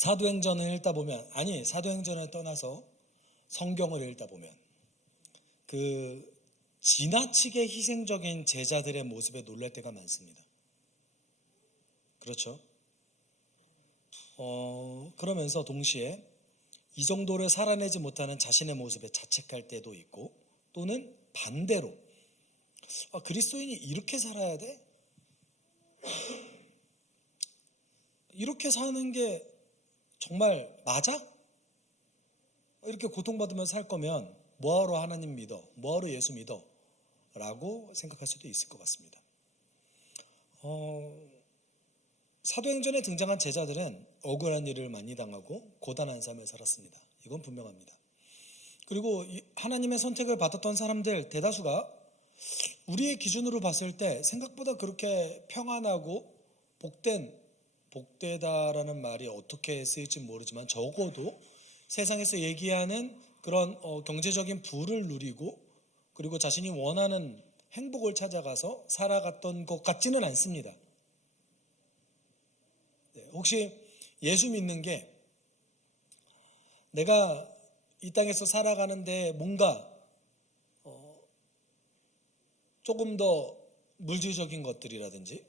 사도행전을 읽다 보면, 아니 사도행전을 떠나서 성경을 읽다 보면 그 지나치게 희생적인 제자들의 모습에 놀랄 때가 많습니다. 그렇죠? 그러면서 동시에 이 정도를 살아내지 못하는 자신의 모습에 자책할 때도 있고, 또는 반대로 그리스도인이 이렇게 살아야 돼? 이렇게 사는 게 정말 맞아? 이렇게 고통받으면서 살 거면 뭐하러 하나님 믿어? 뭐하러 예수 믿어? 라고 생각할 수도 있을 것 같습니다. 사도행전에 등장한 제자들은 억울한 일을 많이 당하고 고단한 삶을 살았습니다. 이건 분명합니다. 그리고 하나님의 선택을 받았던 사람들 대다수가 우리의 기준으로 봤을 때 생각보다 그렇게 평안하고 복되다라는 말이 어떻게 쓰일지 모르지만, 적어도 세상에서 얘기하는 그런 경제적인 부를 누리고 그리고 자신이 원하는 행복을 찾아가서 살아갔던 것 같지는 않습니다. 혹시 예수 믿는 게 내가 이 땅에서 살아가는데 뭔가 조금 더 물질적인 것들이라든지,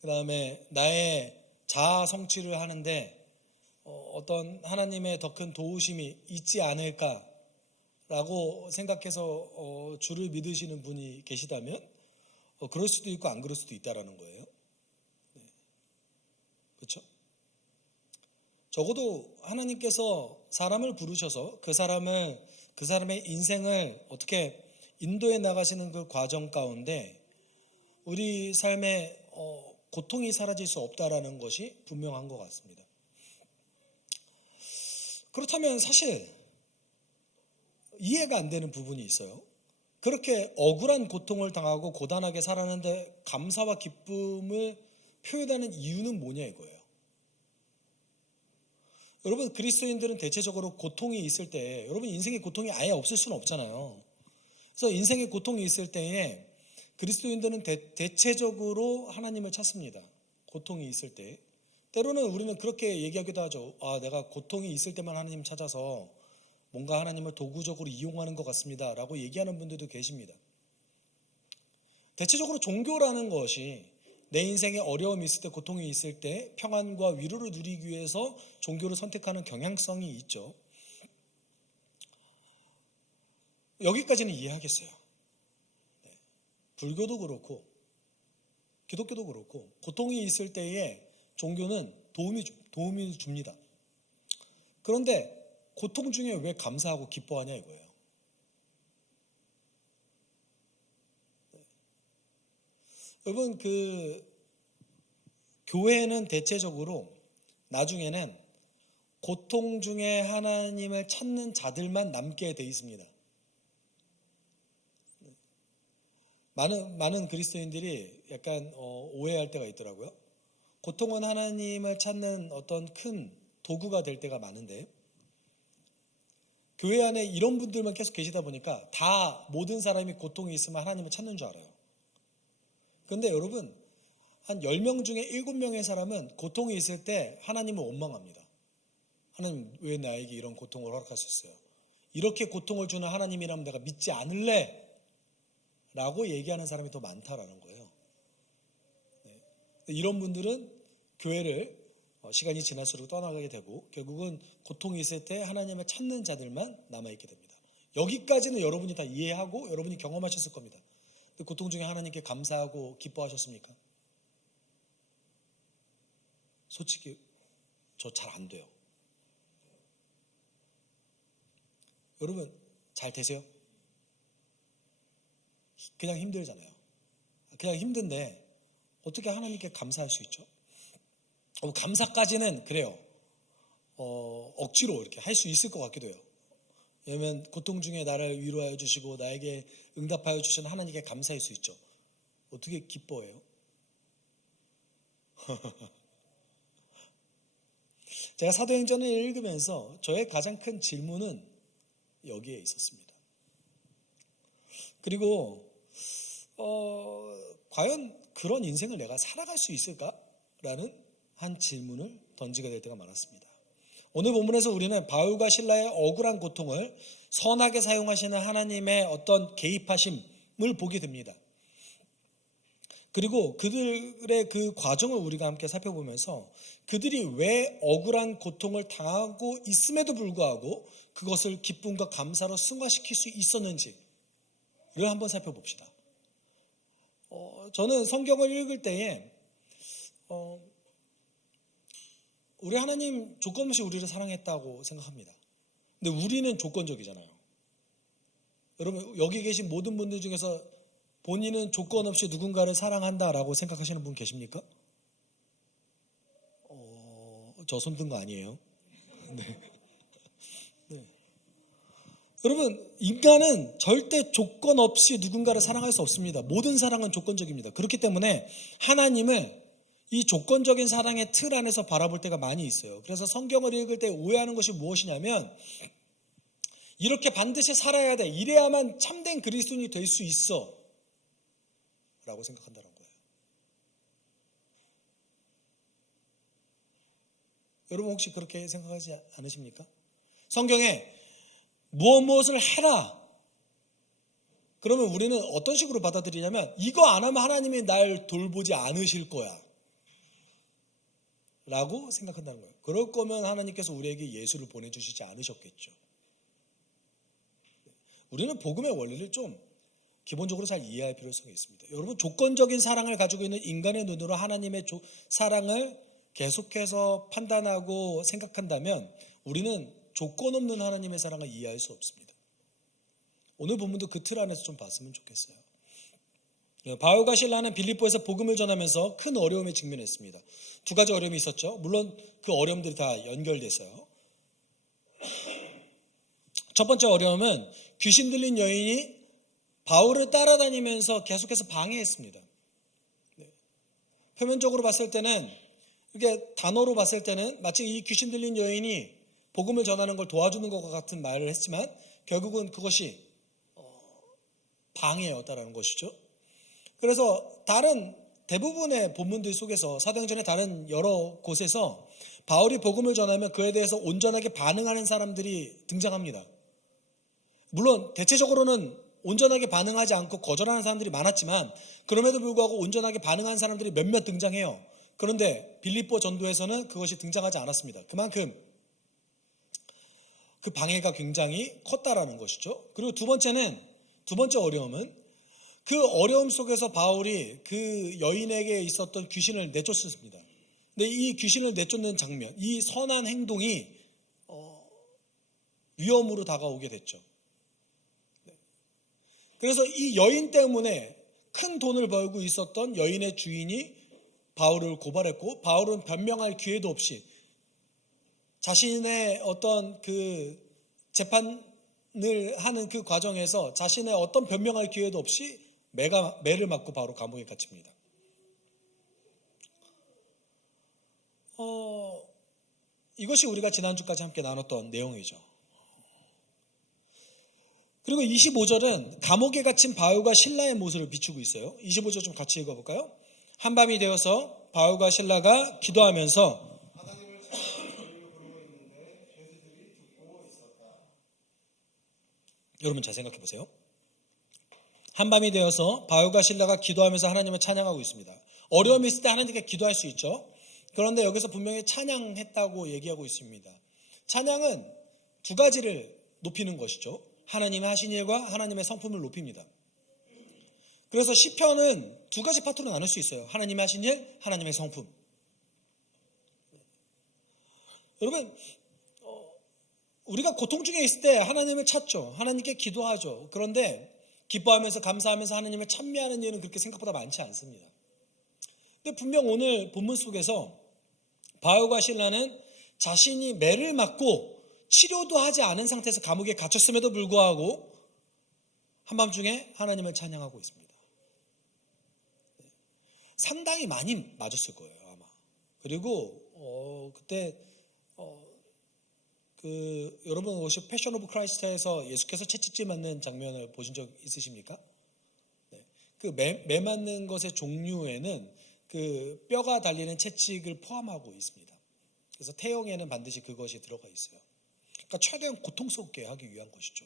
그 다음에 나의 자아 성취를 하는데 어떤 하나님의 더 큰 도우심이 있지 않을까라고 생각해서 주를 믿으시는 분이 계시다면 그럴 수도 있고 안 그럴 수도 있다라는 거예요. 그렇죠? 적어도 하나님께서 사람을 부르셔서 그 사람의 인생을 어떻게 인도해 나가시는 그 과정 가운데 우리 삶에 고통이 사라질 수 없다라는 것이 분명한 것 같습니다. 그렇다면 사실 이해가 안 되는 부분이 있어요. 그렇게 억울한 고통을 당하고 고단하게 살았는데 감사와 기쁨을 표현하는 이유는 뭐냐 이거예요. 여러분, 그리스도인들은 대체적으로 고통이 있을 때, 여러분 인생에 고통이 아예 없을 수는 없잖아요. 그래서 인생에 고통이 있을 때에 그리스도인들은 대체적으로 하나님을 찾습니다. 고통이 있을 때. 때로는 우리는 그렇게 얘기하기도 하죠. 내가 고통이 있을 때만 하나님 찾아서 뭔가 하나님을 도구적으로 이용하는 것 같습니다 라고 얘기하는 분들도 계십니다. 대체적으로 종교라는 것이 내 인생에 어려움이 있을 때, 고통이 있을 때 평안과 위로를 누리기 위해서 종교를 선택하는 경향성이 있죠. 여기까지는 이해하겠어요. 불교도 그렇고 기독교도 그렇고 고통이 있을 때에 종교는 도움이 줍니다. 그런데 고통 중에 왜 감사하고 기뻐하냐 이거예요. 여러분, 교회는 대체적으로 나중에는 고통 중에 하나님을 찾는 자들만 남게 돼 있습니다. 많은 그리스도인들이 약간 오해할 때가 있더라고요. 고통은 하나님을 찾는 어떤 큰 도구가 될 때가 많은데, 교회 안에 이런 분들만 계속 계시다 보니까 모든 사람이 고통이 있으면 하나님을 찾는 줄 알아요. 그런데 여러분, 한 10명 중에 7명의 사람은 고통이 있을 때 하나님을 원망합니다. 하나님, 왜 나에게 이런 고통을 허락할 수 있어요? 이렇게 고통을 주는 하나님이라면 내가 믿지 않을래? 라고 얘기하는 사람이 더 많다라는 거예요. 이런 분들은 교회를 시간이 지날수록 떠나가게 되고 결국은 고통이 있을 때 하나님을 찾는 자들만 남아있게 됩니다. 여기까지는 여러분이 다 이해하고 여러분이 경험하셨을 겁니다. 고통 중에 하나님께 감사하고 기뻐하셨습니까? 솔직히 저 잘 안 돼요. 여러분 잘 되세요? 그냥 힘들잖아요. 그냥 힘든데 어떻게 하나님께 감사할 수 있죠? 감사까지는 그래요. 억지로 이렇게 할 수 있을 것 같기도 해요. 왜냐하면 고통 중에 나를 위로하여 주시고 나에게 응답하여 주신 하나님께 감사할 수 있죠. 어떻게 기뻐해요? 제가 사도행전을 읽으면서 저의 가장 큰 질문은 여기에 있었습니다. 그리고 과연 그런 인생을 내가 살아갈 수 있을까라는 한 질문을 던지게 될 때가 많았습니다. 오늘 본문에서 우리는 바울과 실라의 억울한 고통을 선하게 사용하시는 하나님의 어떤 개입하심을 보게 됩니다. 그리고 그들의 그 과정을 우리가 함께 살펴보면서 그들이 왜 억울한 고통을 당하고 있음에도 불구하고 그것을 기쁨과 감사로 승화시킬 수 있었는지를 한번 살펴봅시다. 저는 성경을 읽을 때에 우리 하나님 조건 없이 우리를 사랑했다고 생각합니다. 근데 우리는 조건적이잖아요. 여러분 여기 계신 모든 분들 중에서 본인은 조건 없이 누군가를 사랑한다라고 생각하시는 분 계십니까? 저 손든 거 아니에요? 네. 네. 여러분 인간은 절대 조건 없이 누군가를 사랑할 수 없습니다. 모든 사랑은 조건적입니다. 그렇기 때문에 하나님을 이 조건적인 사랑의 틀 안에서 바라볼 때가 많이 있어요. 그래서 성경을 읽을 때 오해하는 것이 무엇이냐면 이렇게 반드시 살아야 돼. 이래야만 참된 그리스도인이 될 수 있어. 라고 생각한다는 거예요. 여러분 혹시 그렇게 생각하지 않으십니까? 성경에 무엇을 해라. 그러면 우리는 어떤 식으로 받아들이냐면 이거 안 하면 하나님이 날 돌보지 않으실 거야. 라고 생각한다는 거예요. 그럴 거면 하나님께서 우리에게 예수를 보내주시지 않으셨겠죠. 우리는 복음의 원리를 좀 기본적으로 잘 이해할 필요성이 있습니다. 여러분 조건적인 사랑을 가지고 있는 인간의 눈으로 하나님의 사랑을 계속해서 판단하고 생각한다면 우리는 조건 없는 하나님의 사랑을 이해할 수 없습니다. 오늘 본문도 그 틀 안에서 좀 봤으면 좋겠어요. 바울과 실라는 빌립보에서 복음을 전하면서 큰 어려움에 직면했습니다. 두 가지 어려움이 있었죠. 물론 그 어려움들이 다 연결됐어요. 첫 번째 어려움은 귀신 들린 여인이 바울을 따라다니면서 계속해서 방해했습니다. 표면적으로 봤을 때는 이게 단어로 봤을 때는 마치 이 귀신 들린 여인이 복음을 전하는 걸 도와주는 것 같은 말을 했지만 결국은 그것이 방해였다라는 것이죠. 그래서 다른 대부분의 본문들 속에서 사도행전의 다른 여러 곳에서 바울이 복음을 전하면 그에 대해서 온전하게 반응하는 사람들이 등장합니다. 물론 대체적으로는 온전하게 반응하지 않고 거절하는 사람들이 많았지만 그럼에도 불구하고 온전하게 반응한 사람들이 몇몇 등장해요. 그런데 빌립보 전도에서는 그것이 등장하지 않았습니다. 그만큼 그 방해가 굉장히 컸다라는 것이죠. 그리고 두 번째 어려움은 그 어려움 속에서 바울이 그 여인에게 있었던 귀신을 내쫓습니다. 근데 이 귀신을 내쫓는 장면, 이 선한 행동이 위험으로 다가오게 됐죠. 그래서 이 여인 때문에 큰 돈을 벌고 있었던 여인의 주인이 바울을 고발했고 바울은 변명할 기회도 없이 자신의 어떤 그 재판을 하는 그 과정에서 자신의 어떤 변명할 기회도 없이 매를 맞고 바로 감옥에 갇힙니다. 이것이 우리가 지난주까지 함께 나눴던 내용이죠. 그리고 25절은 감옥에 갇힌 바울과 실라의 모습을 비추고 있어요. 25절 좀 같이 읽어볼까요? 한밤이 되어서 바울과 실라가 기도하면서 여러분 잘 생각해 보세요. 한밤이 되어서 바울과 실라가 기도하면서 하나님을 찬양하고 있습니다. 어려움이 있을 때 하나님께 기도할 수 있죠. 그런데 여기서 분명히 찬양했다고 얘기하고 있습니다. 찬양은 두 가지를 높이는 것이죠. 하나님의 하신 일과 하나님의 성품을 높입니다. 그래서 시편은 두 가지 파트로 나눌 수 있어요. 하나님의 하신 일, 하나님의 성품. 여러분 우리가 고통 중에 있을 때 하나님을 찾죠. 하나님께 기도하죠. 그런데 기뻐하면서 감사하면서 하나님을 찬미하는 일은 그렇게 생각보다 많지 않습니다. 근데 분명 오늘 본문 속에서 바울과 실라는 자신이 매를 맞고 치료도 하지 않은 상태에서 감옥에 갇혔음에도 불구하고 한밤중에 하나님을 찬양하고 있습니다. 상당히 많이 맞았을 거예요 아마. 그리고 그때 여러분 혹시 패션 오브 크라이스트에서 예수께서 채찍질 맞는 장면을 보신 적 있으십니까? 네. 그 매 맞는 것의 종류에는 그 뼈가 달리는 채찍을 포함하고 있습니다. 그래서 태형에는 반드시 그것이 들어가 있어요. 그러니까 최대한 고통스럽게 하기 위한 것이죠.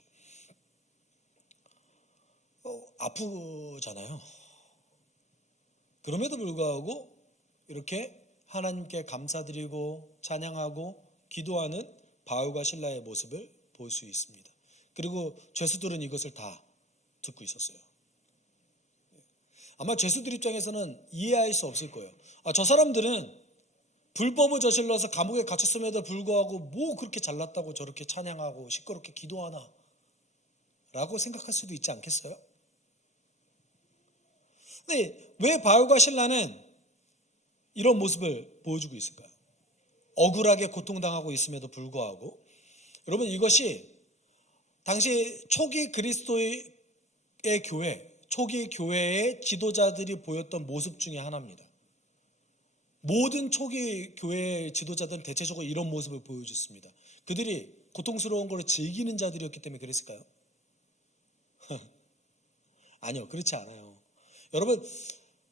아프잖아요. 그럼에도 불구하고 이렇게 하나님께 감사드리고 찬양하고 기도하는 바울과 실라의 모습을 볼 수 있습니다. 그리고 죄수들은 이것을 다 듣고 있었어요. 아마 죄수들 입장에서는 이해할 수 없을 거예요. 저 사람들은 불법을 저질러서 감옥에 갇혔음에도 불구하고 뭐 그렇게 잘났다고 저렇게 찬양하고 시끄럽게 기도하나 라고 생각할 수도 있지 않겠어요? 근데 왜 바울과 실라는 이런 모습을 보여주고 있을까요? 억울하게 고통당하고 있음에도 불구하고. 여러분, 이것이 당시 초기 그리스도의 교회, 초기 교회의 지도자들이 보였던 모습 중에 하나입니다. 모든 초기 교회의 지도자들은 대체적으로 이런 모습을 보여줬습니다. 그들이 고통스러운 것을 즐기는 자들이었기 때문에 그랬을까요? 아니요, 그렇지 않아요. 여러분,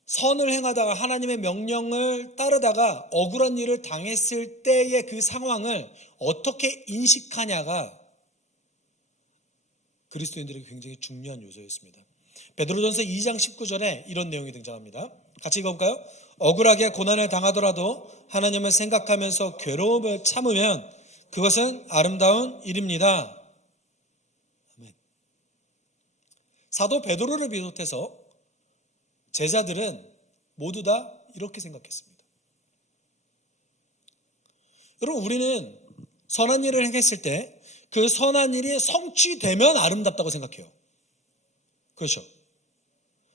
선을 행하다가 하나님의 명령을 따르다가 억울한 일을 당했을 때의 그 상황을 어떻게 인식하냐가 그리스도인들에게 굉장히 중요한 요소였습니다. 베드로전서 2장 19절에 이런 내용이 등장합니다. 같이 읽어볼까요? 억울하게 고난을 당하더라도 하나님을 생각하면서 괴로움을 참으면 그것은 아름다운 일입니다. 아멘. 사도 베드로를 비롯해서 제자들은 모두 다 이렇게 생각했습니다. 여러분, 우리는 선한 일을 행했을 때 그 선한 일이 성취되면 아름답다고 생각해요. 그렇죠?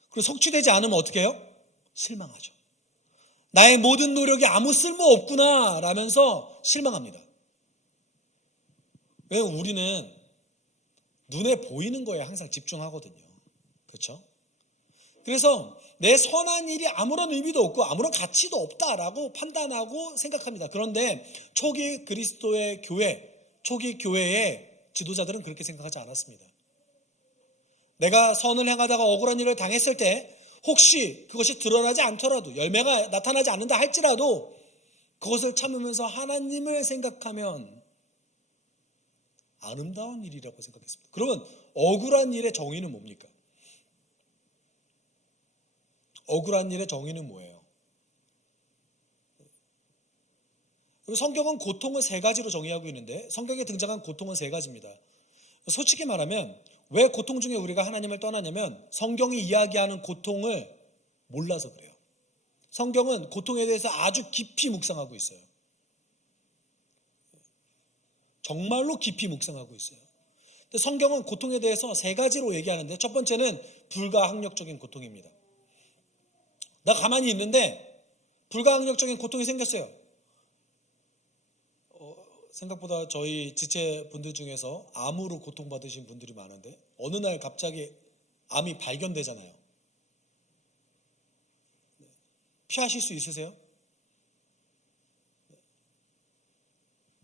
그리고 성취되지 않으면 어떻게 해요? 실망하죠. 나의 모든 노력이 아무 쓸모 없구나 라면서 실망합니다. 왜냐하면 우리는 눈에 보이는 거에 항상 집중하거든요. 그렇죠? 그래서 내 선한 일이 아무런 의미도 없고 아무런 가치도 없다라고 판단하고 생각합니다. 그런데 초기 그리스도의 교회, 초기 교회의 지도자들은 그렇게 생각하지 않았습니다. 내가 선을 행하다가 억울한 일을 당했을 때 혹시 그것이 드러나지 않더라도, 열매가 나타나지 않는다 할지라도 그것을 참으면서 하나님을 생각하면 아름다운 일이라고 생각했습니다. 그러면 억울한 일의 정의는 뭡니까? 억울한 일의 정의는 뭐예요? 성경은 고통을 세 가지로 정의하고 있는데 성경에 등장한 고통은 세 가지입니다. 솔직히 말하면 왜 고통 중에 우리가 하나님을 떠나냐면 성경이 이야기하는 고통을 몰라서 그래요. 성경은 고통에 대해서 아주 깊이 묵상하고 있어요. 정말로 깊이 묵상하고 있어요. 근데 성경은 고통에 대해서 세 가지로 얘기하는데 첫 번째는 불가항력적인 고통입니다. 나 가만히 있는데 불가항력적인 고통이 생겼어요. 생각보다 저희 지체분들 중에서 암으로 고통받으신 분들이 많은데 어느 날 갑자기 암이 발견되잖아요. 피하실 수 있으세요?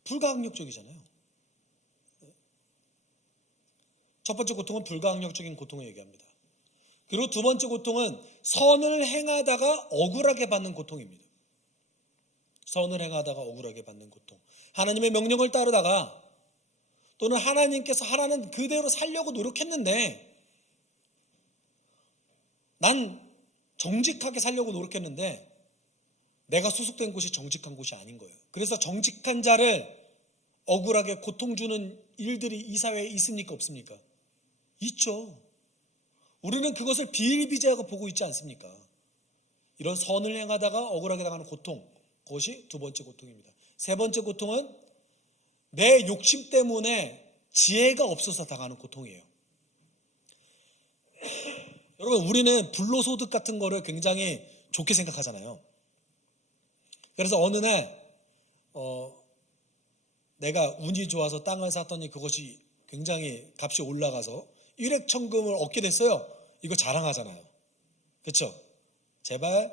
불가항력적이잖아요. 첫 번째 고통은 불가항력적인 고통을 얘기합니다. 그리고 두 번째 고통은 선을 행하다가 억울하게 받는 고통입니다. 선을 행하다가 억울하게 받는 고통. 하나님의 명령을 따르다가 또는 하나님께서 하라는 그대로 살려고 노력했는데 난 정직하게 살려고 노력했는데 내가 소속된 곳이 정직한 곳이 아닌 거예요. 그래서 정직한 자를 억울하게 고통 주는 일들이 이 사회에 있습니까? 없습니까? 있죠. 우리는 그것을 비일비재하고 보고 있지 않습니까? 이런 선을 행하다가 억울하게 당하는 고통, 그것이 두 번째 고통입니다. 세 번째 고통은 내 욕심 때문에 지혜가 없어서 당하는 고통이에요. 여러분, 우리는 불로소득 같은 거를 굉장히 좋게 생각하잖아요. 그래서 어느 날 내가 운이 좋아서 땅을 샀더니 그것이 굉장히 값이 올라가서 일확천금을 얻게 됐어요. 이거 자랑하잖아요. 그렇죠? 제발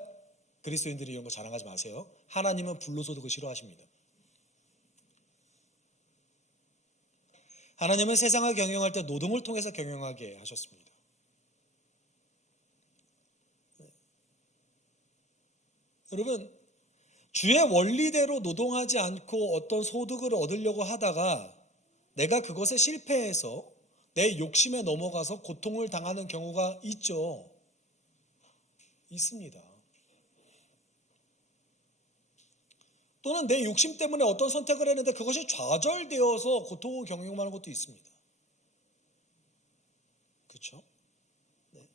그리스도인들이 이런 거 자랑하지 마세요. 하나님은 불로소득을 싫어하십니다. 하나님은 세상을 경영할 때 노동을 통해서 경영하게 하셨습니다. 여러분, 주의 원리대로 노동하지 않고 어떤 소득을 얻으려고 하다가 내가 그것에 실패해서 내 욕심에 넘어가서 고통을 당하는 경우가 있죠. 있습니다. 또는 내 욕심 때문에 어떤 선택을 했는데 그것이 좌절되어서 고통을 경험하는 것도 있습니다. 그렇죠? 네.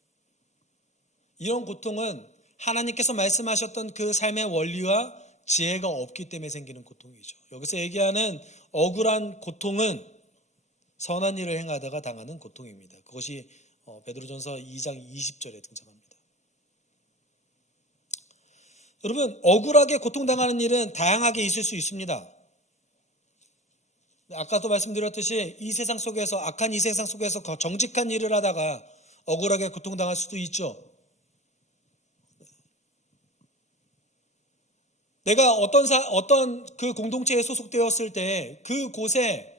이런 고통은 하나님께서 말씀하셨던 그 삶의 원리와 지혜가 없기 때문에 생기는 고통이죠. 여기서 얘기하는 억울한 고통은 선한 일을 행하다가 당하는 고통입니다. 그것이 베드로전서 2장 20절에 등장합니다. 여러분, 억울하게 고통당하는 일은 다양하게 있을 수 있습니다. 아까도 말씀드렸듯이 이 세상 속에서, 악한 이 세상 속에서 정직한 일을 하다가 억울하게 고통당할 수도 있죠. 내가 어떤 그 공동체에 소속되었을 때 그곳에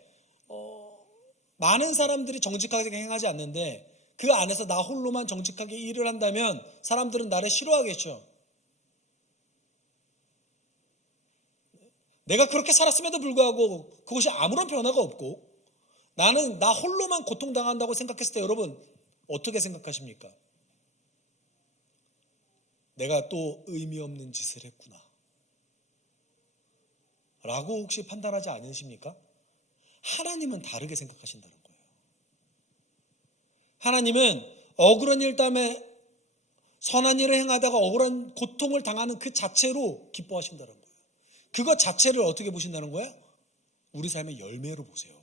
많은 사람들이 정직하게 행하지 않는데 그 안에서 나 홀로만 정직하게 일을 한다면 사람들은 나를 싫어하겠죠. 내가 그렇게 살았음에도 불구하고 그것이 아무런 변화가 없고 나는 나 홀로만 고통당한다고 생각했을 때 여러분 어떻게 생각하십니까? 내가 또 의미 없는 짓을 했구나 라고 혹시 판단하지 않으십니까? 하나님은 다르게 생각하신다는 거예요. 하나님은 억울한 일 때문에 선한 일을 행하다가 억울한 고통을 당하는 그 자체로 기뻐하신다는 거예요. 그것 자체를 어떻게 보신다는 거예요? 우리 삶의 열매로 보세요.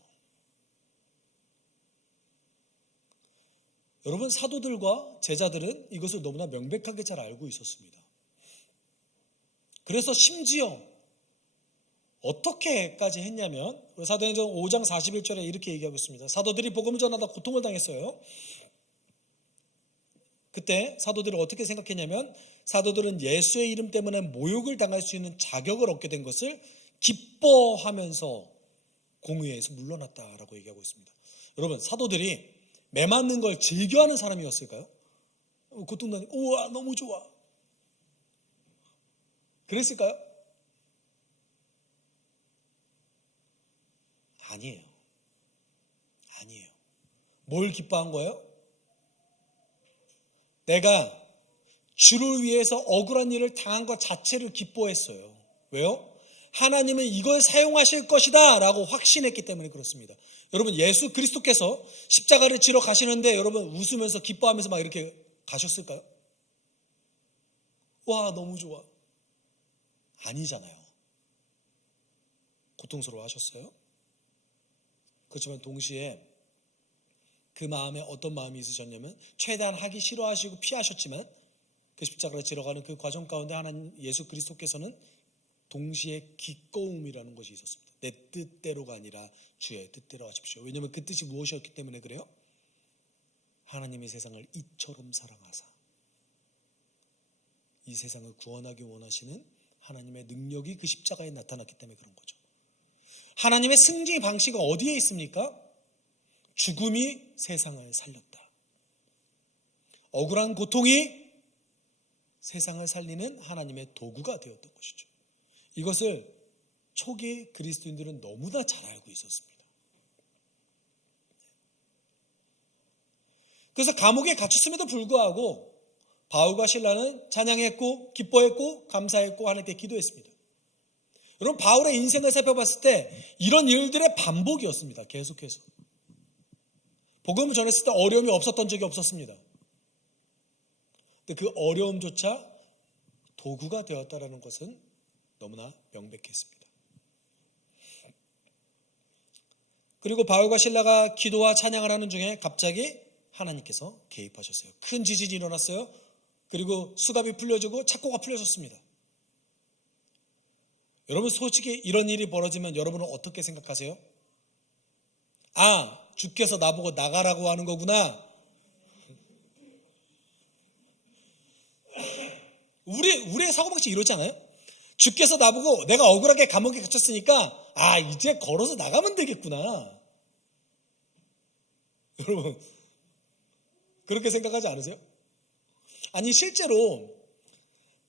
여러분, 사도들과 제자들은 이것을 너무나 명백하게 잘 알고 있었습니다. 그래서 심지어 어떻게까지 했냐면 사도행전 5장 41절에 이렇게 얘기하고 있습니다. 사도들이 복음을 전하다 고통을 당했어요. 그때 사도들이 어떻게 생각했냐면 사도들은 예수의 이름 때문에 모욕을 당할 수 있는 자격을 얻게 된 것을 기뻐하면서 공의에서 물러났다라고 얘기하고 있습니다. 여러분, 사도들이 매 맞는 걸 즐겨하는 사람이었을까요? 고통당해, 우와 너무 좋아 그랬을까요? 아니에요. 뭘 기뻐한 거예요? 내가 주를 위해서 억울한 일을 당한 것 자체를 기뻐했어요. 왜요? 하나님은 이걸 사용하실 것이다 라고 확신했기 때문에 그렇습니다. 여러분, 예수 그리스도께서 십자가를 지러 가시는데 여러분 웃으면서 기뻐하면서 막 이렇게 가셨을까요? 와 너무 좋아. 아니잖아요. 고통스러워 하셨어요? 그렇지만 동시에 그 마음에 어떤 마음이 있으셨냐면 최대한 하기 싫어하시고 피하셨지만 그 십자가를 지러가는 그 과정 가운데 하나님 예수 그리스도께서는 동시에 기꺼움이라는 것이 있었습니다. 내 뜻대로가 아니라 주의 뜻대로 하십시오. 왜냐하면 그 뜻이 무엇이었기 때문에 그래요? 하나님이 세상을 이처럼 사랑하사 이 세상을 구원하기 원하시는 하나님의 능력이 그 십자가에 나타났기 때문에 그런 거죠. 하나님의 승리 방식은 어디에 있습니까? 죽음이 세상을 살렸다. 억울한 고통이 세상을 살리는 하나님의 도구가 되었던 것이죠. 이것을 초기 그리스도인들은 너무나 잘 알고 있었습니다. 그래서 감옥에 갇혔음에도 불구하고 바울과 실라는 찬양했고 기뻐했고 감사했고 하나님께 기도했습니다. 여러분, 바울의 인생을 살펴봤을 때 이런 일들의 반복이었습니다. 계속해서 복음을 전했을 때 어려움이 없었던 적이 없었습니다. 근데 그 어려움조차 도구가 되었다는 것은 너무나 명백했습니다. 그리고 바울과 실라가 기도와 찬양을 하는 중에 갑자기 하나님께서 개입하셨어요. 큰 지진이 일어났어요. 그리고 수갑이 풀려지고 착고가 풀려졌습니다. 여러분, 솔직히 이런 일이 벌어지면 여러분은 어떻게 생각하세요? 아, 주께서 나보고 나가라고 하는 거구나. 우리의 사고방식이 이렇잖아요. 주께서 나보고 내가 억울하게 감옥에 갇혔으니까 아, 이제 걸어서 나가면 되겠구나. 여러분, 그렇게 생각하지 않으세요? 아니, 실제로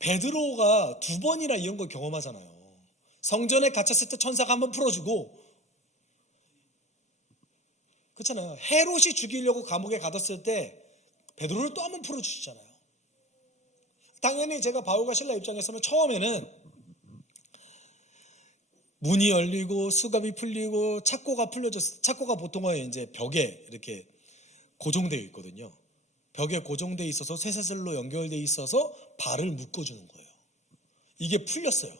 베드로가 2번이나 이런 걸 경험하잖아요. 성전에 갇혔을 때 천사가 한번 풀어주고, 그렇잖아요. 헤롯이 죽이려고 감옥에 가뒀을 때 베드로를 또 한번 풀어주시잖아요. 당연히 제가 바울과 실라 입장에서는 처음에는 문이 열리고 수갑이 풀리고 착고가 풀려졌, 착고가 보통은 이제 벽에 이렇게 고정되어 있거든요. 벽에 고정되어 있어서 쇠사슬로 연결되어 있어서 발을 묶어주는 거예요. 이게 풀렸어요.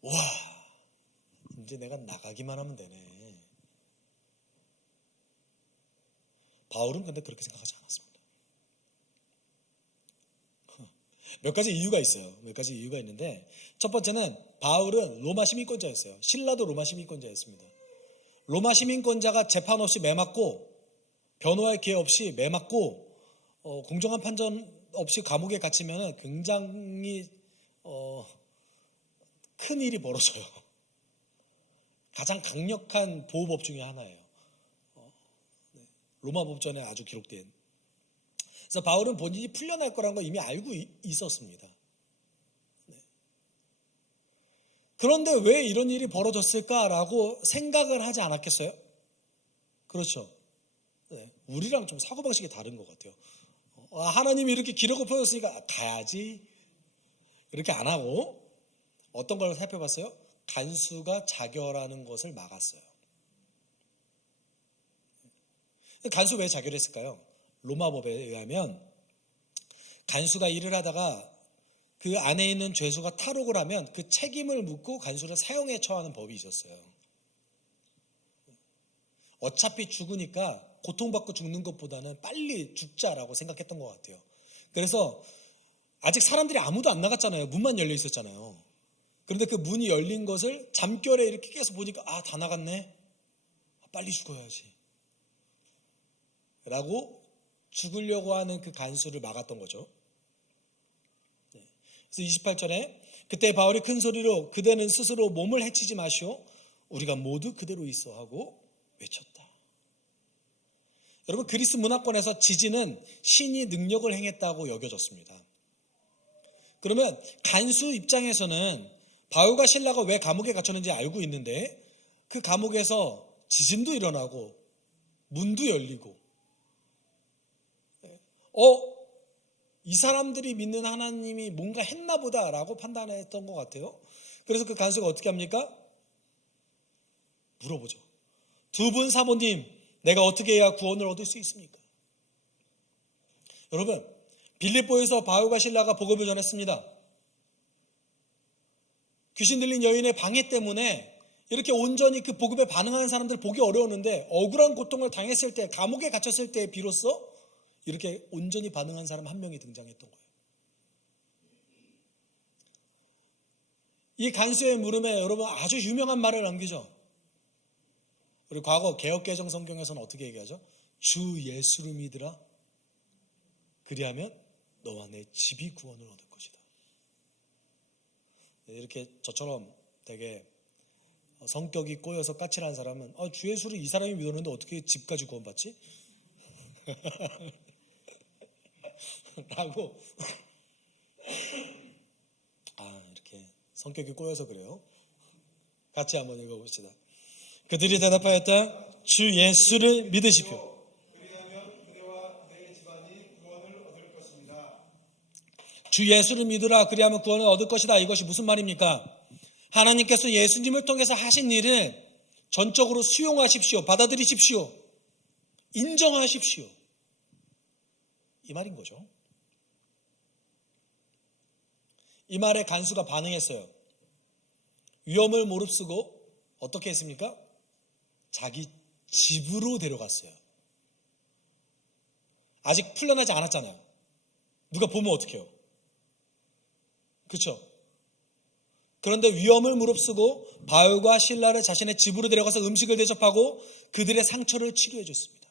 와, 이제 내가 나가기만 하면 되네. 바울은 근데 그렇게 생각하지 않았습니다. 몇 가지 이유가 있어요. 몇 가지 이유가 있는데, 첫 번째는 바울은 로마 시민권자였어요. 실라도 로마 시민권자였습니다. 로마 시민권자가 재판 없이 매맞고 변호할 기회 없이 매맞고 공정한 판정 없이 감옥에 갇히면 굉장히 큰 일이 벌어져요. 가장 강력한 보호법 중에 하나예요. 로마 법전에 아주 기록된. 그래서 바울은 본인이 풀려날 거라는 걸 이미 알고 있었습니다. 그런데 왜 이런 일이 벌어졌을까라고 생각을 하지 않았겠어요? 그렇죠. 우리랑 좀 사고방식이 다른 것 같아요. 하나님이 이렇게 기록을 펴줬으니까 가야지. 이렇게 안 하고 어떤 걸 살펴봤어요? 간수가 자결하는 것을 막았어요. 간수 왜 자결했을까요? 로마법에 의하면 간수가 일을 하다가 그 안에 있는 죄수가 탈옥을 하면 그 책임을 묻고 간수를 사형에 처하는 법이 있었어요. 어차피 죽으니까 고통받고 죽는 것보다는 빨리 죽자라고 생각했던 것 같아요. 그래서 아직 사람들이 아무도 안 나갔잖아요. 문만 열려 있었잖아요. 그런데 그 문이 열린 것을 잠결에 이렇게 깨서 보니까 다 나갔네. 빨리 죽어야지. 라고 죽으려고 하는 그 간수를 막았던 거죠. 그래서 28절에 그때 바울이 큰 소리로 그대는 스스로 몸을 해치지 마시오. 우리가 모두 그대로 있어 하고 외쳤다. 여러분, 그리스 문화권에서 지지는 신이 능력을 행했다고 여겨졌습니다. 그러면 간수 입장에서는 바울과 실라가 왜 감옥에 갇혔는지 알고 있는데 그 감옥에서 지진도 일어나고 문도 열리고 이 사람들이 믿는 하나님이 뭔가 했나 보다라고 판단했던 것 같아요. 그래서 그 간수가 어떻게 합니까? 물어보죠. 두 분 사모님, 내가 어떻게 해야 구원을 얻을 수 있습니까? 여러분, 빌립보에서 바울과 실라가 복음을 전했습니다. 귀신 들린 여인의 방해 때문에 이렇게 온전히 그 복음에 반응하는 사람들 보기 어려웠는데 억울한 고통을 당했을 때, 감옥에 갇혔을 때 비로소 이렇게 온전히 반응한 사람 한 명이 등장했던 거예요. 이 간수의 물음에 여러분 아주 유명한 말을 남기죠. 우리 과거 개역개정 성경에서는 어떻게 얘기하죠? 주 예수를 믿으라. 그리하면 너와 내 집이 구원을 얻을 것이다. 이렇게 저처럼 되게 성격이 꼬여서 까칠한 사람은 주 예수를 이 사람이 믿었는데 어떻게 집까지 구원받지? 라고 이렇게 성격이 꼬여서 그래요. 같이 한번 읽어봅시다. 그들이 대답하였다. 주 예수를 믿으십시오. 그리하면 그대와 그대의 집안이 구원을 얻을 것입니다. 주 예수를 믿으라. 그리하면 구원을 얻을 것이다. 이것이 무슨 말입니까? 하나님께서 예수님을 통해서 하신 일을 전적으로 수용하십시오. 받아들이십시오. 인정하십시오. 이 말인 거죠. 이 말에 간수가 반응했어요. 위험을 무릅쓰고 어떻게 했습니까? 자기 집으로 데려갔어요. 아직 풀려나지 않았잖아요. 누가 보면 어떡해요? 그렇죠? 그런데 위험을 무릅쓰고 바울과 실라를 자신의 집으로 데려가서 음식을 대접하고 그들의 상처를 치료해 줬습니다.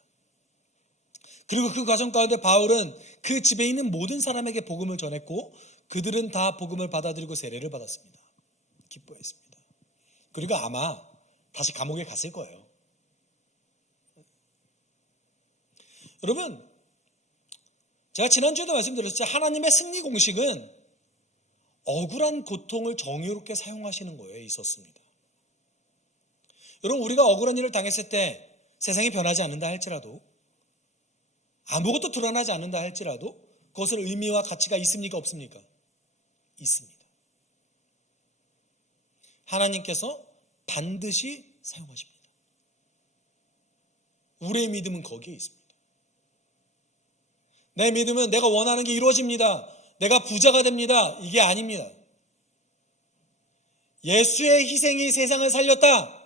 그리고 그 과정 가운데 바울은 그 집에 있는 모든 사람에게 복음을 전했고 그들은 다 복음을 받아들이고 세례를 받았습니다. 기뻐했습니다. 그리고 아마 다시 감옥에 갔을 거예요. 여러분, 제가 지난주에도 말씀드렸죠. 하나님의 승리 공식은 억울한 고통을 정의롭게 사용하시는 거에 있었습니다. 여러분, 우리가 억울한 일을 당했을 때 세상이 변하지 않는다 할지라도, 아무것도 드러나지 않는다 할지라도 그것을 의미와 가치가 있습니까? 없습니까? 있습니다. 하나님께서 반드시 사용하십니다. 우리의 믿음은 거기에 있습니다. 내 믿음은 내가 원하는 게 이루어집니다. 내가 부자가 됩니다. 이게 아닙니다. 예수의 희생이 세상을 살렸다.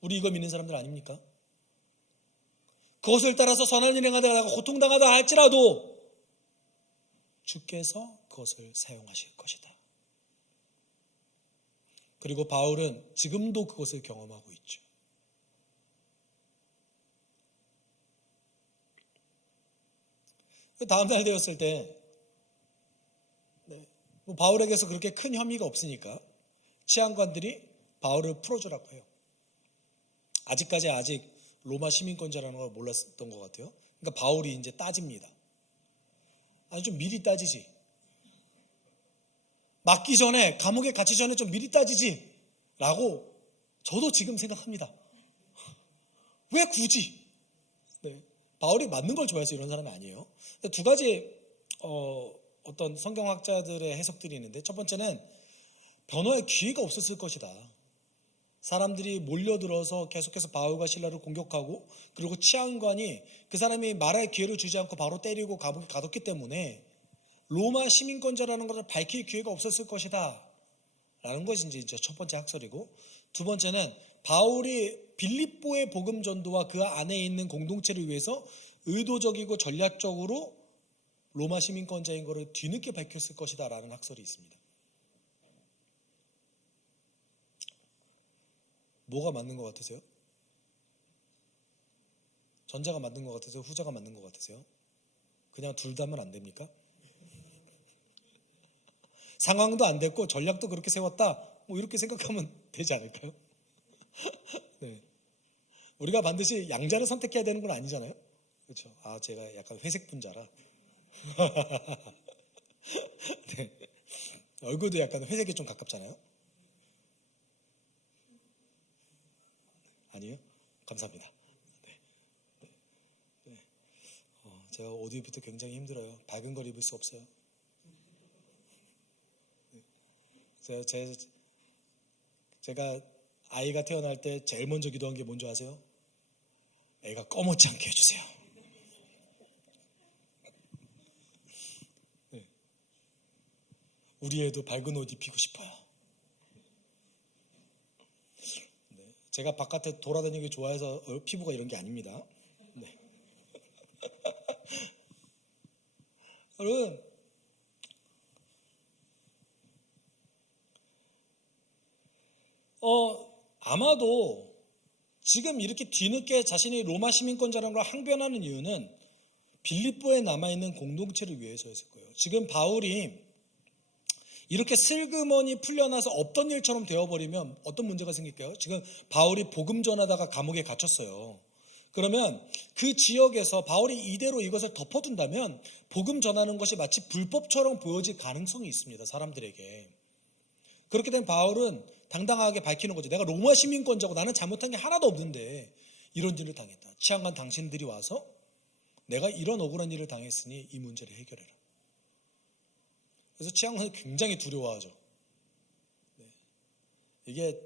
우리 이거 믿는 사람들 아닙니까? 그것을 따라서 선한 일을 행하다가 고통당하다 할지라도 주께서 그것을 사용하실 것이다. 그리고 바울은 지금도 그것을 경험하고 있죠. 다음 날 되었을 때 바울에게서 그렇게 큰 혐의가 없으니까 치안관들이 바울을 풀어주라고 해요. 아직 로마 시민권자라는 걸 몰랐던 것 같아요. 그러니까 바울이 이제 따집니다. 아니 좀 미리 따지지. 맞기 전에, 감옥에 갇히기 전에 좀 미리 따지지 라고 저도 지금 생각합니다. 왜 굳이? 바울이 맞는 걸 좋아해서 이런 사람은 아니에요. 두 가지 어떤 성경학자들의 해석들이 있는데, 첫 번째는 변호의 기회가 없었을 것이다. 사람들이 몰려들어서 계속해서 바울과 실라를 공격하고, 그리고 치안관이 그 사람이 말할 기회를 주지 않고 바로 때리고 감옥에 가뒀기 때문에 로마 시민권자라는 것을 밝힐 기회가 없었을 것이다 라는 것이 이제 첫 번째 학설이고, 두 번째는 바울이 빌립보의 복음 전도와 그 안에 있는 공동체를 위해서 의도적이고 전략적으로 로마 시민권자인 것을 뒤늦게 밝혔을 것이다 라는 학설이 있습니다. 뭐가 맞는 것 같으세요? 전자가 맞는 것 같으세요? 후자가 맞는 것 같으세요? 그냥 둘 다면 안 됩니까? 상황도 안 됐고 전략도 그렇게 세웠다, 뭐 이렇게 생각하면 되지 않을까요? 네. 우리가 반드시 양자를 선택해야 되는 건 아니잖아요. 그렇죠? 제가 약간 회색 분자라. 네. 얼굴도 약간 회색에 좀 가깝잖아요. 아니에요? 감사합니다. 네. 네. 제가 옷 입을 때 굉장히 힘들어요. 밝은 걸 입을 수 없어요. 네. 제가 아이가 태어날 때 제일 먼저 기도한 게 뭔지 아세요? 애가 꺼멓지 않게 해주세요. 네. 우리 애도 밝은 옷 입히고 싶어요. 네. 제가 바깥에 돌아다니는 게 좋아해서 피부가 이런 게 아닙니다. 네. 여러분, 아마도 지금 이렇게 뒤늦게 자신이 로마 시민권자라는 걸 항변하는 이유는 빌립보에 남아있는 공동체를 위해서였을 거예요. 지금 바울이 이렇게 슬그머니 풀려나서 없던 일처럼 되어버리면 어떤 문제가 생길까요? 지금 바울이 복음 전하다가 감옥에 갇혔어요. 그러면 그 지역에서 바울이 이대로 이것을 덮어둔다면 복음 전하는 것이 마치 불법처럼 보여질 가능성이 있습니다. 사람들에게. 그렇게 된 바울은 당당하게 밝히는 거죠. 내가 로마 시민권자고 나는 잘못한 게 하나도 없는데 이런 일을 당했다. 치안관 당신들이 와서 내가 이런 억울한 일을 당했으니 이 문제를 해결해라. 그래서 치안관이 굉장히 두려워하죠. 네. 이게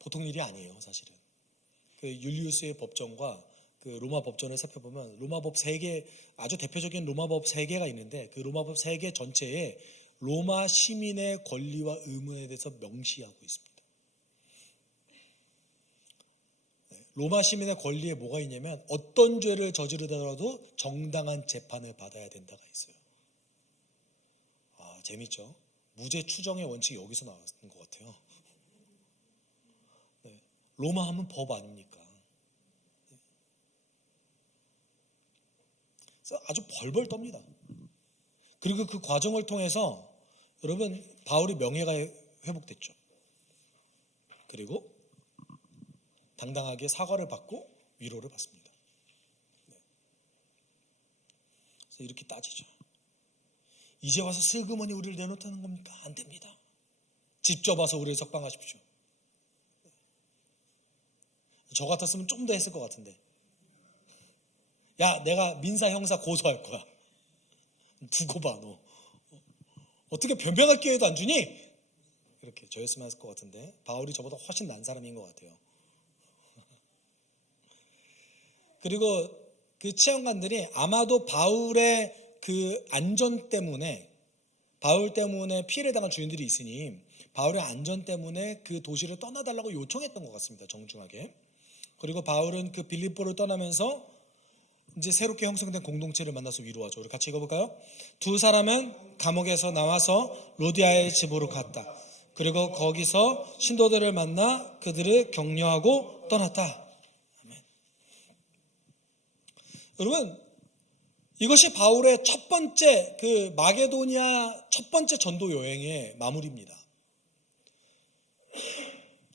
보통 일이 아니에요, 사실은. 그 율리우스의 법정과 그 로마 법전을 살펴보면 로마법 3개, 아주 대표적인 로마법 3개가 있는데 그 로마법 3개 전체에 로마 시민의 권리와 의무에 대해서 명시하고 있습니다. 로마 시민의 권리에 뭐가 있냐면 어떤 죄를 저지르더라도 정당한 재판을 받아야 된다가 있어요. 재밌죠? 무죄 추정의 원칙이 여기서 나왔는 것 같아요. 네. 로마 하면 법 아닙니까? 네. 그래서 아주 벌벌 떱니다. 그리고 그 과정을 통해서 여러분 바울이 명예가 회복됐죠. 그리고 당당하게 사과를 받고 위로를 받습니다. 네. 그래서 이렇게 따지죠. 이제 와서 슬그머니 우리를 내놓다는 겁니까? 안 됩니다. 직접 와서 우리를 석방하십시오. 저 같았으면 좀 더 했을 것 같은데. 야, 내가 민사 형사 고소할 거야. 두고 봐, 너. 어떻게 변명할 기회도 안 주니? 이렇게 저였으면 했을 것 같은데 바울이 저보다 훨씬 난 사람인 것 같아요. 그리고 그 치안관들이 아마도 바울의 그 안전 때문에, 바울 때문에 피해를 당한 주인들이 있으니 바울의 안전 때문에 그 도시를 떠나달라고 요청했던 것 같습니다. 정중하게. 그리고 바울은 그 빌립보를 떠나면서 이제 새롭게 형성된 공동체를 만나서 위로하죠. 우리 같이 읽어볼까요? 두 사람은 감옥에서 나와서 로디아의 집으로 갔다. 그리고 거기서 신도들을 만나 그들을 격려하고 떠났다. 아멘. 여러분, 이것이 바울의 첫 번째 그 마게도니아 첫 번째 전도 여행의 마무리입니다.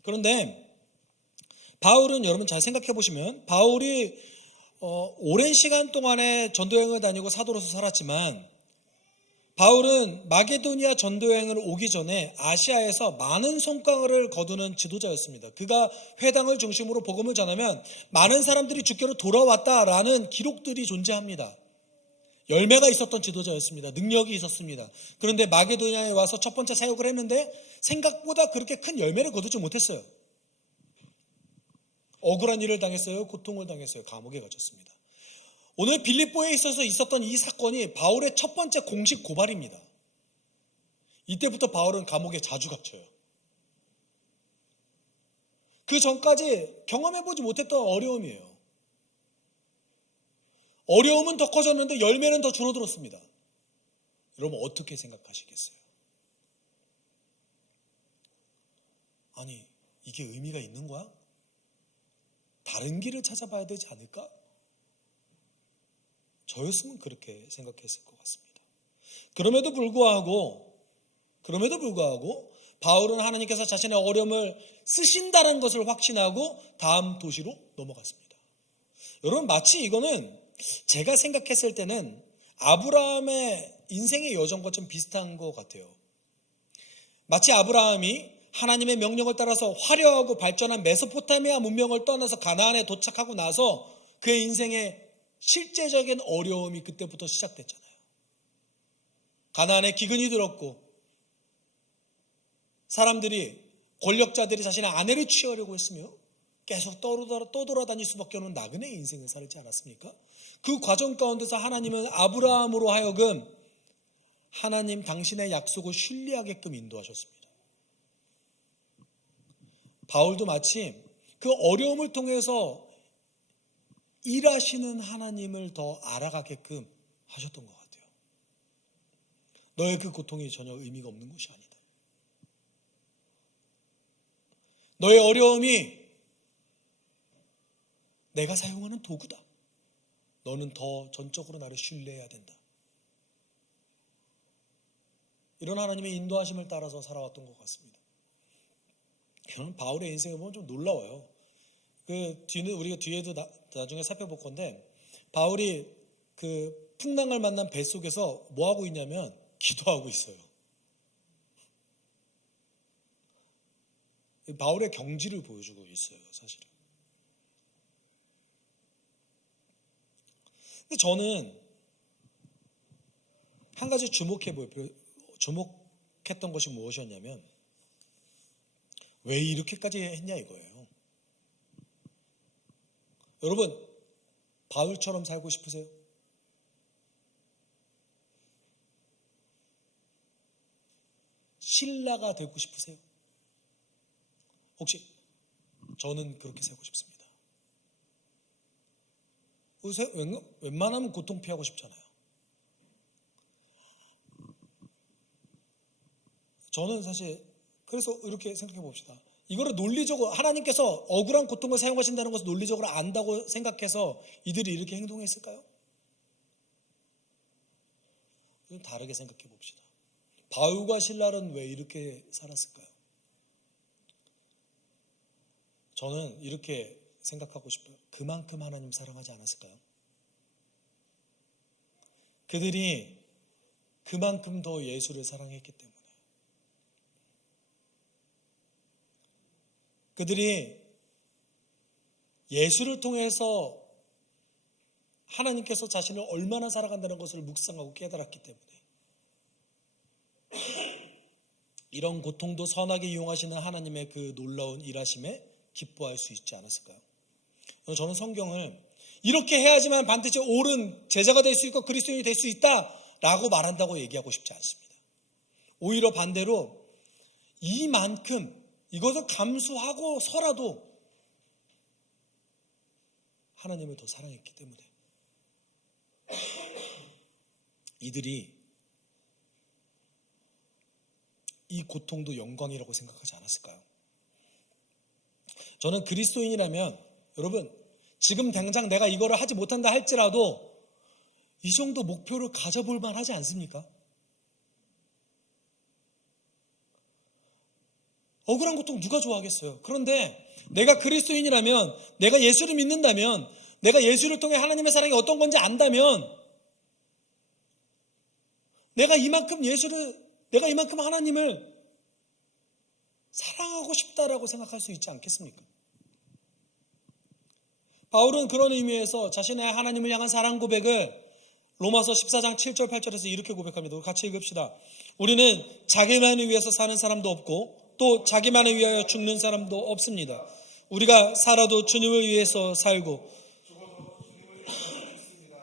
그런데 바울은 여러분 잘 생각해 보시면 바울이 오랜 시간 동안에 전도여행을 다니고 사도로서 살았지만 바울은 마게도니아 전도여행을 오기 전에 아시아에서 많은 성과를 거두는 지도자였습니다. 그가 회당을 중심으로 복음을 전하면 많은 사람들이 주께로 돌아왔다라는 기록들이 존재합니다. 열매가 있었던 지도자였습니다. 능력이 있었습니다. 그런데 마게도니아에 와서 첫 번째 사역을 했는데 생각보다 그렇게 큰 열매를 거두지 못했어요. 억울한 일을 당했어요. 고통을 당했어요. 감옥에 갇혔습니다. 오늘 빌립보에 있어서 있었던 이 사건이 바울의 첫 번째 공식 고발입니다. 이때부터 바울은 감옥에 자주 갇혀요. 그 전까지 경험해보지 못했던 어려움이에요. 어려움은 더 커졌는데 열매는 더 줄어들었습니다. 여러분 어떻게 생각하시겠어요? 아니, 이게 의미가 있는 거야? 다른 길을 찾아봐야 되지 않을까? 저였으면 그렇게 생각했을 것 같습니다. 그럼에도 불구하고 바울은 하나님께서 자신의 어려움을 쓰신다는 것을 확신하고 다음 도시로 넘어갔습니다. 여러분 마치 이거는 제가 생각했을 때는 아브라함의 인생의 여정과 좀 비슷한 것 같아요. 마치 아브라함이 하나님의 명령을 따라서 화려하고 발전한 메소포타미아 문명을 떠나서 가나안에 도착하고 나서 그의 인생의 실제적인 어려움이 그때부터 시작됐잖아요. 가나안에 기근이 들었고 사람들이, 권력자들이 자신의 아내를 취하려고 했으며 계속 떠돌아다닐 수밖에 없는 나그네 인생을 살지 않았습니까? 그 과정 가운데서 하나님은 아브라함으로 하여금 하나님 당신의 약속을 신뢰하게끔 인도하셨습니다. 바울도 마치 그 어려움을 통해서 일하시는 하나님을 더 알아가게끔 하셨던 것 같아요. 너의 그 고통이 전혀 의미가 없는 것이 아니다. 너의 어려움이 내가 사용하는 도구다. 너는 더 전적으로 나를 신뢰해야 된다. 이런 하나님의 인도하심을 따라서 살아왔던 것 같습니다. 바울의 인생을 보면 좀 놀라워요. 우리가 뒤에도 나중에 살펴볼 건데 바울이 그 풍랑을 만난 배 속에서 뭐 하고 있냐면 기도하고 있어요. 바울의 경지를 보여주고 있어요, 사실은. 근데 저는 한 가지 주목했던 것이 무엇이었냐면 왜 이렇게까지 했냐 이거예요. 여러분 바울처럼 살고 싶으세요? 신라가 되고 싶으세요? 혹시 저는 그렇게 살고 싶습니다. 웬만하면 고통 피하고 싶잖아요. 저는 사실 그래서 이렇게 생각해 봅시다. 이거를 논리적으로 하나님께서 억울한 고통을 사용하신다는 것을 논리적으로 안다고 생각해서 이들이 이렇게 행동했을까요? 좀 다르게 생각해 봅시다. 바울과 실라는 왜 이렇게 살았을까요? 저는 이렇게 생각하고 싶어요. 그만큼 하나님 사랑하지 않았을까요? 그들이 그만큼 더 예수를 사랑했기 때문에. 그들이 예수를 통해서 하나님께서 자신을 얼마나 사랑한다는 것을 묵상하고 깨달았기 때문에 이런 고통도 선하게 이용하시는 하나님의 그 놀라운 일하심에 기뻐할 수 있지 않았을까요? 저는 성경을 이렇게 해야지만 반드시 옳은 제자가 될 수 있고 그리스도인이 될 수 있다라고 말한다고 얘기하고 싶지 않습니다. 오히려 반대로 이만큼 이것을 감수하고서라도 하나님을 더 사랑했기 때문에 이들이 이 고통도 영광이라고 생각하지 않았을까요? 저는 그리스도인이라면 여러분 지금 당장 내가 이거를 하지 못한다 할지라도 이 정도 목표를 가져볼 만하지 않습니까? 억울한 고통 누가 좋아하겠어요? 그런데 내가 그리스도인이라면, 내가 예수를 믿는다면, 내가 예수를 통해 하나님의 사랑이 어떤 건지 안다면 내가 이만큼 하나님을 사랑하고 싶다라고 생각할 수 있지 않겠습니까? 바울은 그런 의미에서 자신의 하나님을 향한 사랑 고백을 로마서 14장 7절 8절에서 이렇게 고백합니다. 같이 읽읍시다. 우리는 자기만을 위해서 사는 사람도 없고 또 자기만을 위하여 죽는 사람도 없습니다. 우리가 살아도 주님을 위해서 살고 죽어도 주님을 위해서 죽습니다.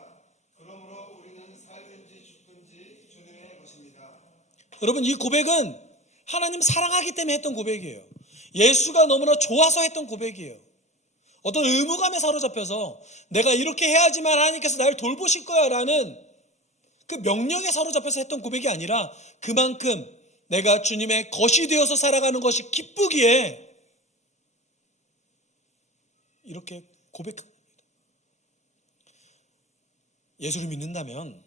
그러므로 우리는 살든지 죽든지 주님의 것입니다. 여러분 이 고백은 하나님 사랑하기 때문에 했던 고백이에요. 예수가 너무나 좋아서 했던 고백이에요. 어떤 의무감에 사로잡혀서 내가 이렇게 해야지만 하나님께서 나를 돌보실 거야 라는 그 명령에 사로잡혀서 했던 고백이 아니라 그만큼 내가 주님의 것이 되어서 살아가는 것이 기쁘기에 이렇게 고백합니다. 예수를 믿는다면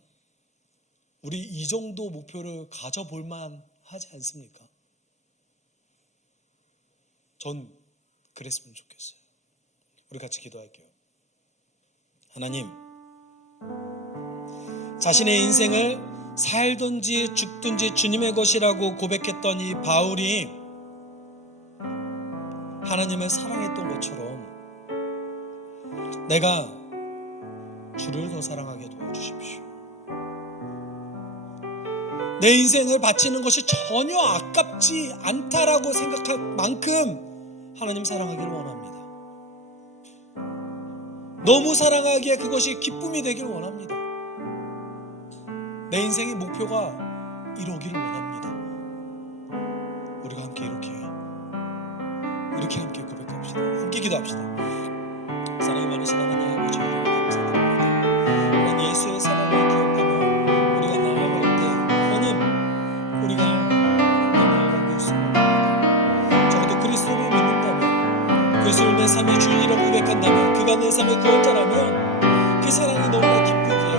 우리 이 정도 목표를 가져볼 만하지 않습니까? 전 그랬으면 좋겠어요. 우리 같이 기도할게요. 하나님, 자신의 인생을 살든지 죽든지 주님의 것이라고 고백했던 이 바울이 하나님을 사랑했던 것처럼 내가 주를 더 사랑하게 도와주십시오. 내 인생을 바치는 것이 전혀 아깝지 않다라고 생각할 만큼 하나님 사랑하기를 원합니다. 너무 사랑하기에 그것이 기쁨이 되길 원합니다. 내 인생의 목표가 이루기를 원합니다. 우리가 함께 이렇게 함께 고백합시다. 함께 기도합시다. 사랑이 많으신 하나님 아버지 감사드립니다. 하나님 예수의 사랑을 기억하며 우리가 나아갈 때 하나님 우리가 나아가고 있습니다. 적어도 그리스도를 믿는다면 그리스도를 내 삶의 주인이라고 고백한다면 그가 내 삶의 구원자라면 그 사랑이 너무나 기쁘기에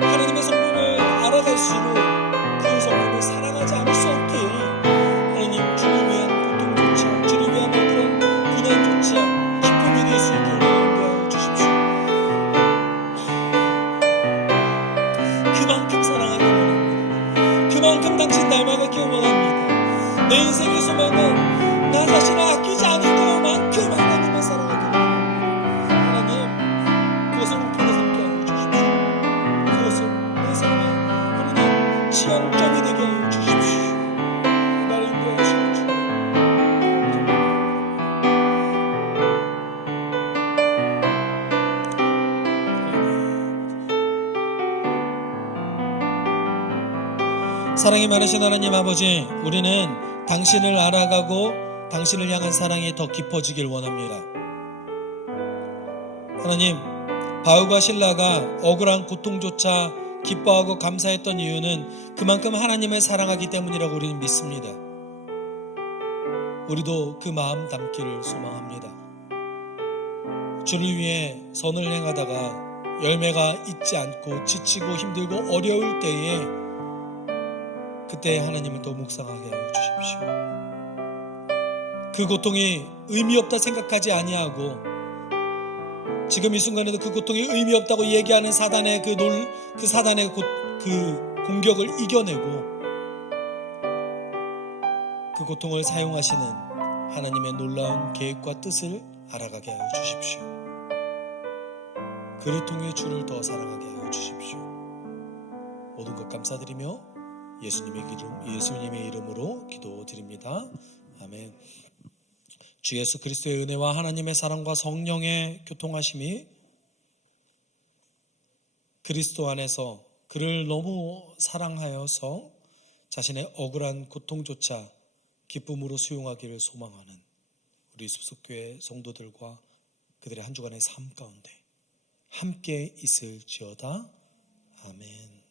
하나님의 성품을 알아갈수록 그 성품을 사랑하지 않을 수 없기에 하나님 주를 위한 고통조차 주를 위한 그런 고난조차 기쁨이 될 수 있게 인도하여 주십시오. 그만큼 사랑하기 원합니다. 그만큼 당신 닮아가기 원합니다. 내 인생의 소망은 나 자신을 아끼지 않을 것만큼 하나님을 사랑하기 원합니다. 하나님 그것을 목표로 삼게 하여 주십시오. 그것을 내 삶의 하나님 지향점이 되게 하여 주십시오. 나를 인도하시는 주님 사랑이 많으신 하나님 아버지, 우리는 당신을 알아가고 당신을 향한 사랑이 더 깊어지길 원합니다. 하나님, 바울과 실라가 억울한 고통조차 기뻐하고 감사했던 이유는 그만큼 하나님을 사랑하기 때문이라고 우리는 믿습니다. 우리도 그 마음 담기를 소망합니다. 주를 위해 선을 행하다가 열매가 있지 않고 지치고 힘들고 어려울 때에 그때 하나님은 더 묵상하게 하여 주십시오. 그 고통이 의미 없다 생각하지 아니하고 지금 이 순간에도 그 고통이 의미 없다고 얘기하는 사단의 그 사단의 그 공격을 이겨내고 그 고통을 사용하시는 하나님의 놀라운 계획과 뜻을 알아가게 하여 주십시오. 그를 통해 주를 더 사랑하게 하여 주십시오. 모든 것 감사드리며 예수님의 이름으로 기도드립니다. 아멘. 주 예수 그리스도의 은혜와 하나님의 사랑과 성령의 교통하심이 그리스도 안에서 그를 너무 사랑하여서 자신의 억울한 고통조차 기쁨으로 수용하기를 소망하는 우리 숲속교회 성도들과 그들의 한 주간의 삶 가운데 함께 있을지어다. 아멘.